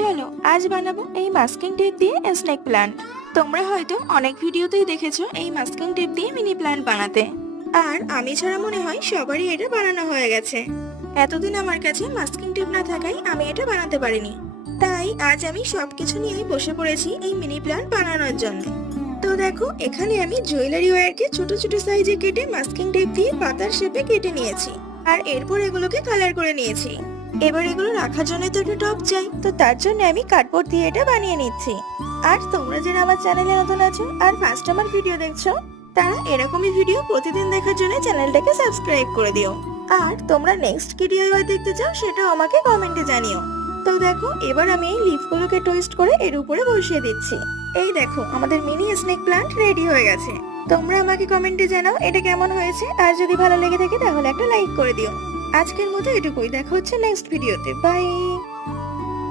চলো আজ বানাবো এই মাস্কিং টেপ দিয়ে স্নেক প্ল্যান্ট। তোমরা হয়তো অনেক ভিডিওতেই দেখেছো এই মাস্কিং টেপ দিয়ে মিনি প্ল্যান্ট বানাতে, আর আমি ছাড়া মনে হয় সবারই এটা বানানো হয়ে গেছে। এতদিন আমার কাছে মাস্কিং টেপ না থাকায় আমি এটা বানাতে পারিনি, তাই আজ আমি সবকিছু নিয়েই বসে পড়েছি এই মিনি প্ল্যান্ট বানানোর জন্য। তো দেখো, এখানে আমি জুয়েলারি ওয়্যারকে ছোট ছোট সাইজে কেটে মাস্কিং টেপ দিয়ে পাতার শেপে কেটে নিয়েছি, আর এরপর এগুলোকে কালার করে নিয়েছি। এবার এগুলো রাখার জন্য তো একটা টব চাই, তো তার জন্য আমি কার্ডবোর্ড দিয়ে এটা বানিয়ে নিচ্ছি। আর তোমরা যারা আমার চ্যানেলে নতুন আছো আর ফার্স্ট আমার ভিডিও দেখছো, তারা এরকমই ভিডিও প্রতিদিন দেখার জন্য চ্যানেলটাকে সাবস্ক্রাইব করে দিও। আর তোমরা নেক্সট কি ডিআইওয়াই দেখতে চাও সেটাও আমাকে কমেন্টে জানিও। তো দেখো, এবার আমি এই লিফগুলোকে টুইস্ট করে এর উপরে বসিয়ে দিচ্ছি। এই দেখো, আমাদের মিনি স্নেক প্ল্যান্ট রেডি হয়ে গেছে। তোমরা আমাকে কমেন্টে জানাও এটা কেমন হয়েছে, আর যদি ভালো লেগে থাকে তাহলে একটা লাইক করে দিও। আজকের মতো এটুকুই, দেখা হচ্ছে নেক্সট ভিডিওতে। বাই।